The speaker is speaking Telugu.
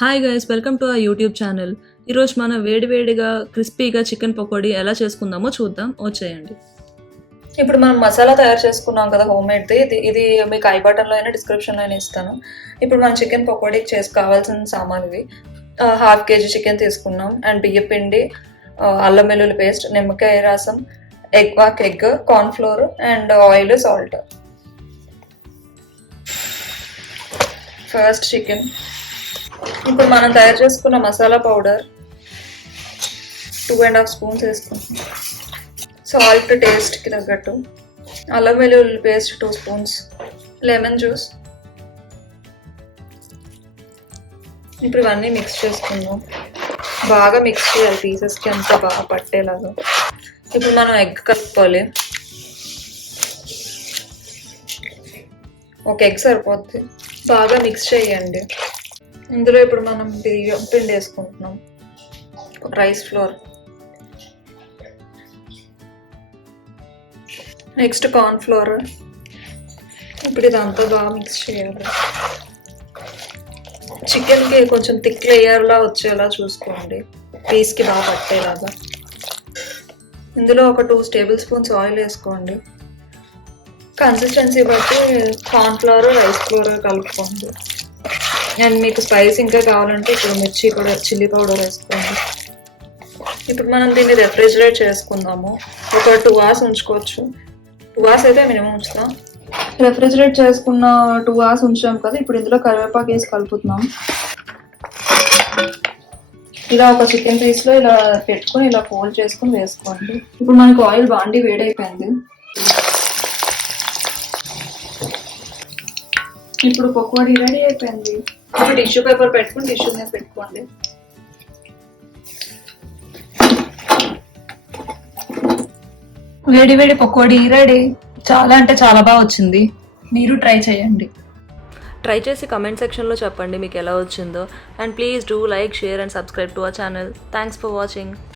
Hi guys, welcome to our YouTube channel. ఈరోజు మనం వేడివేడిగా క్రిస్పీగా చికెన్ పకోడీ ఎలా చేసుకుందామో చూద్దాం. వచ్చేయండి. ఇప్పుడు మనం మసాలా తయారు చేసుకున్నాం కదా హోమ్ మేడ్ది. ఇది మీకు ఐ బటన్లో అయినా డిస్క్రిప్షన్లో అయినా ఇస్తాను. ఇప్పుడు మనం చికెన్ పకోడీకి కావాల్సిన సామాన్ ఇవి. 1/2 kg చికెన్ తీసుకున్నాం అండ్ బియ్య పిండి, అల్లం వెల్లుల్లి పేస్ట్, నిమ్మకాయ రసం, egg cornflour and oil, salt. First chicken. ఇప్పుడు మనం తయారు చేసుకున్న మసాలా పౌడర్ 2.5 స్పూన్స్ వేసుకుంటాం. సాల్ట్ టేస్ట్కి తగ్గట్టు, అల్లం వెల్లుల్లి పేస్ట్ 2 స్పూన్స్, లెమన్ జ్యూస్. ఇప్పుడు ఇవన్నీ మిక్స్ చేసుకుందాం. బాగా మిక్స్ చేయాలి పీసెస్కి అంతా బాగా పట్టేలాగా. ఇప్పుడు మనం ఎగ్ కలుపుకోవాలి. ఒక ఎగ్ సరిపోద్ది. బాగా మిక్స్ చేయండి. ఇందులో ఇప్పుడు మనం బియ్యం పిండి వేసుకుంటున్నాం, rice flour, next corn flour. ఇప్పుడు ఇదంతా బాగా మిక్స్ చేయాలి. చికెన్కి కొంచెం థిక్ లేయర్లా వచ్చేలా చూసుకోండి, పీస్కి బాగా పట్టేలాగా. ఇందులో ఒక 2 టేబుల్ స్పూన్స్ ఆయిల్ వేసుకోండి. కన్సిస్టెన్సీ బట్టి కార్న్ ఫ్లోర్, రైస్ ఫ్లోర్ కలుపుకోండి. అండ్ మీకు స్పైస్ ఇంకా కావాలంటే ఇప్పుడు మిర్చి కూడా, చిల్లీ పౌడర్ వేసుకోండి. ఇప్పుడు మనం దీన్ని రెఫ్రిజిరేట్ చేసుకుందాము. ఒక 2 hours ఉంచుకోవచ్చు. 2 hours అయితే మినిమం ఉంచుతాం. రెఫ్రిజిరేట్ చేసుకున్న 2 hours ఉంచాం కదా. ఇప్పుడు ఇందులో కరివేపాకు వేసి కలుపుతున్నాం. ఇలా ఒక చికెన్ పీస్లో ఇలా పెట్టుకుని ఇలా ఫోల్డ్ చేసుకుని వేసుకోండి. ఇప్పుడు మనకు ఆయిల్ బాండి వేడైపోయింది. ఇప్పుడు పకోడీ రెడీ అయిపోయింది. ఇప్పుడు టిష్యూ పేపర్ పెట్టుకుని టిష్యూ మీద పెట్టుకోండి. వేడి వేడి పకోడీ రెడీ. చాలా అంటే చాలా బాగా వచ్చింది. మీరు ట్రై చేయండి. ట్రై చేసి కమెంట్ సెక్షన్లో చెప్పండి మీకు ఎలా వచ్చిందో. And please do like, share and subscribe to our channel. Thanks for watching.